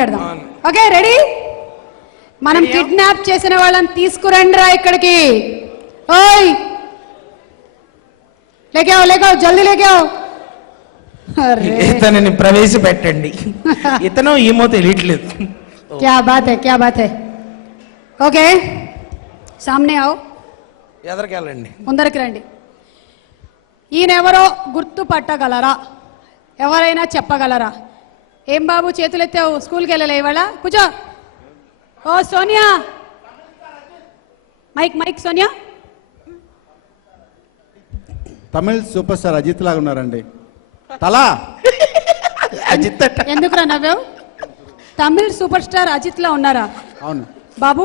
పెడదాం. Okay ready? మనం kidnap చేసిన వాళ్ళని తీసుకురండిరా ఇక్కడికి. ఓయ్ లేకావు లేకావు, జల్దీ లేకావు. ఇతనిని ప్రవేశపెట్టండి. ఇతను ఏమో తెలియట్లేదు. क्या बात है, क्या बात है. ఓకే సామ్నే आओ. ఎదరికి వెళ్ళండి, ముందరికి రండి. ఈయనెవరో గుర్తుపట్టగలరా? ఎవరైనా చెప్పగలరా? ఏం బాబు చేతులెత్తావు, స్కూల్కి వెళ్ళలే ఇవాళ? కూర్చో. ఓ Sonia, mic mic Sonia. Tamil super star Ajith లాగా ఉన్నారండి. తలా అజిత్ ఎందుకురా నవ్వావు? తమిళ్ సూపర్ స్టార్ అజిత్ లా ఉన్నారా? అవును బాబు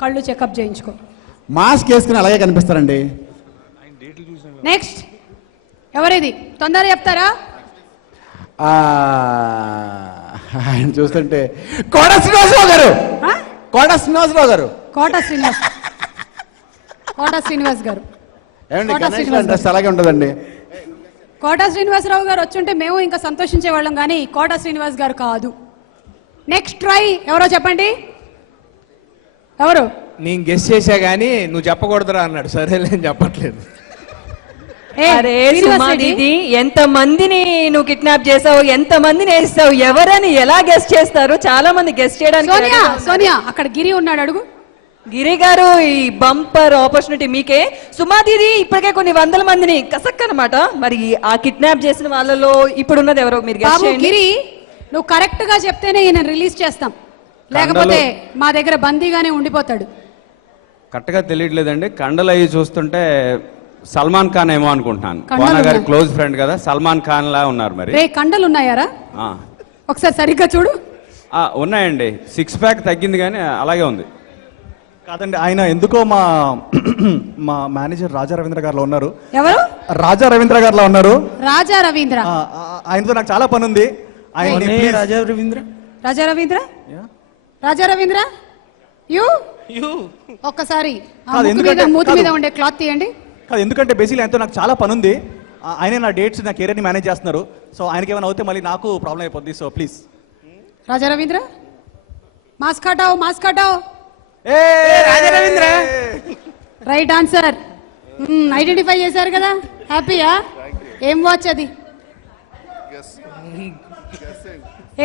కళ్ళు చెకప్ చేయించుకో. మాస్క్ వేసుకుని అలాగే కనిపిస్తారండి. నెక్స్ట్ ఎవరిది? తొందర చెప్తారా? ఆయన చూస్తుంటే కోట శ్రీనివాసరావు గారు. కోట శ్రీనివాసరావు గారు. కోట శ్రీనివాస్, కోట శ్రీనివాస్ గారు. ఏమండి కోట గణేష్ శ్రీనివాస్ డ్రెస్ అలాగే ఉంటుందండి. కోట శ్రీనివాసరావు గారు వచ్చుంటే మేము ఇంకా సంతోషించే వాళ్ళం, కానీ కోట శ్రీనివాస్ గారు కాదు. Next try. ఎవరో చెప్పండి. ఎవరు? నేను గెస్ చేశా గానీ నువ్వు చెప్పకూడదురా అన్నాడు. సరేలే అని చెప్పట్లేదు. అరే సుమా దీది, ఎంత మందిని నువ్వు కిడ్నాప్ చేసావు, ఎంత మందిని వేస్తావు, ఎవరని ఎలా గెస్ట్ చేస్తారు? చాలా మంది గెస్ట్ చేయడానికి. సోనియా, సోనియా అక్కడ గిరి ఉన్నాడు, అడుగు. గిరి గారు, ఈ బంపర్ ఆపర్చునిటీ మీకే. సుమా దీది ఇప్పటికే కొన్ని వందల మందిని కసక్ అనమాట. మరి ఆ కిడ్నాప్ చేసిన వాళ్ళలో ఇప్పుడున్నది ఎవరో మీరు గెస్ట్ బాబు చేయండి. గిరి, నువ్వు కరెక్ట్ గా చెప్తేనే ఈయన రిలీజ్ చేస్తాం, లేకపోతే మా దగ్గర బందీగానే ఉండిపోతాడు. కరెక్ట్గా తెలియట్లేదండి. కండలు అయ్యి చూస్తుంటే సల్మాన్ ఖాన్ ఏమో అనుకుంటున్నాను. కండలు కోన గారి ఉన్నాయి. క్లోజ్ ఫ్రెండ్ కదా, సల్మాన్ ఖాన్ లా ఉన్నారు. మరి రే కండలు ఉన్నాయారా? ఆ. ఒకసారి సరిగ్గా చూడు. ఉన్నాయండి. 6 ప్యాక్ తగ్గింది కానీ అలాగే ఉంది. కాదండి, ఆయన ఎందుకో మా మా మేనేజర్ రాజా రవీంద్ర గారిలో ఉన్నారు. ఎవరు? రాజా రవీంద్ర గారిలో ఉన్నారు. రాజా రవీంద్ర. ఆయనతో నాకు చాలా పని ఉంది. ఆయన రాజా రవీంద్ర, రాజా రవీంద్ర, రాజా రవీంద్ర యు ఒక్కసారి ఆ కాదు, ముక్కు మీద, ఎందుకంటే- మూతి మీద కాదు. ఉండే క్లాత్ తీయండి. కాదు, ఎందుకంటే బేసిక్లీ ఆయనతో నాకు చాలా పని ఉంది. ఆయనే నా డేట్స్, నా కెరీర్ని మేనేజ్ చేస్తున్నారు. సో ఆయనకి ఏమైనా అవుతే మళ్ళీ నాకు ప్రాబ్లం అయిపోద్ది. So please Raja Ravindra mask హటాओ, మాస్క్ హటాओ. Raja Ravindra. Right answer. Identify చేశారు కదా, హ్యాపీయా? ఏం వాచ్ అది?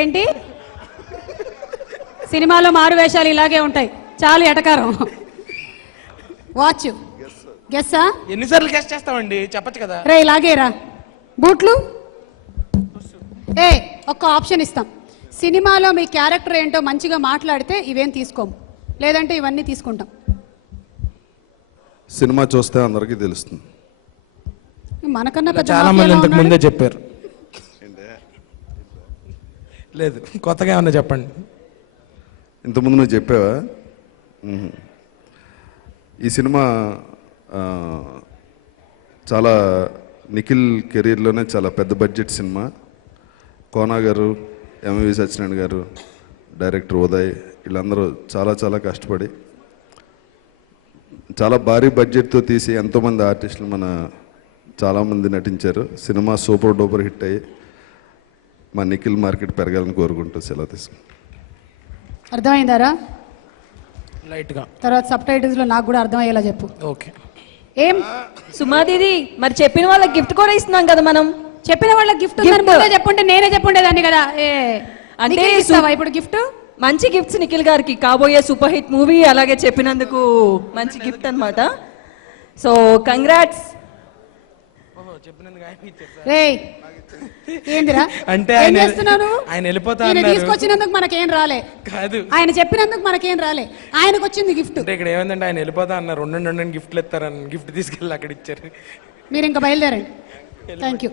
ఏంటి? సినిమాలో మారు వేషాలు ఇలాగే ఉంటాయి, చాలు ఎటకారం. వాచ్ గెస్సా? ఎన్నిసార్లు గెస్ చేస్తామండి, చెప్పచ్చు కదా. రే ఇలాగే రా. బూట్లు. ఒక్క ఆప్షన్ ఇస్తాం. సినిమాలో మీ క్యారెక్టర్ ఏంటో మంచిగా మాట్లాడితే ఇవేం తీసుకోము, లేదంటే ఇవన్నీ తీసుకుంటాం. సినిమా చూస్తే అందరికీ తెలుస్తుంది. మనకన్నా పెద్ద చాలా మంది మాఫియాలో ఇంతకు ఉన్నాడు. ముందే చెప్పారు. లేదు, కొత్తగా ఏమన్నా చెప్పండి. ఇంతకుముందు నువ్వు చెప్పావా? ఈ సినిమా చాలా నిఖిల్ కెరీర్లోనే చాలా పెద్ద బడ్జెట్ సినిమా. కోనా గారు, ఎంవి సత్యనారాయణ గారు, డైరెక్టర్ ఉదయ్, వీళ్ళందరూ చాలా చాలా కష్టపడి చాలా భారీ బడ్జెట్తో తీసి ఎంతోమంది ఆర్టిస్టులు మన చాలామంది నటించారు. సినిమా సూపర్ డూపర్ హిట్ అయ్యి మా నిఖిల్ మార్కెట్ పెరగాలని కోరుకుంటూ సెలవు తీసుకుంటాం. అర్థమైందారా? లైట్ గా తర్వాత సబ్ టైటిల్స్ లో నాకు కూడా అర్థమయ్యేలా చెప్పు. ఓకే. ఏం సుమా దీది, మరి చెప్పిన వాళ్ళకి గిఫ్ట్ కూడా ఇస్తున్నాం కదా మనం. చెప్పిన వాళ్ళకి గిఫ్ట్ Gift. చెప్పుంటే నేనే చెప్పుండేదాన్ని కదా. అంటే ఇస్తావా ఇప్పుడు గిఫ్ట్? మంచి గిఫ్ట్స్ నిఖిల్ గారికి, కాబోయే సూపర్ హిట్ మూవీ, అలాగే చెప్పినందుకు మంచి గిఫ్ట్ అన్నమాట. So congrats. రే ఏందిరా అంటే ఏం ఆయన- చేస్తున్నాను? ఆయన వెళ్ళిపోతా ఈయన అన్నారు. తీసుకొచ్చినందుకు మనకేం రాలే, కాదు, ఆయన చెప్పినందుకు మనకేం రాలే, ఆయనకు వచ్చింది గిఫ్ట్. అంటే ఇక్కడ ఏమైందంటే ఆయన వెళ్ళిపోతా అన్నారు. రెండు గిఫ్ట్లు ఇస్తారని గిఫ్ట్ తీసుకెళ్ళి అక్కడ ఇచ్చారు. మీరు ఇంకా బయలుదేరండి. Thank you.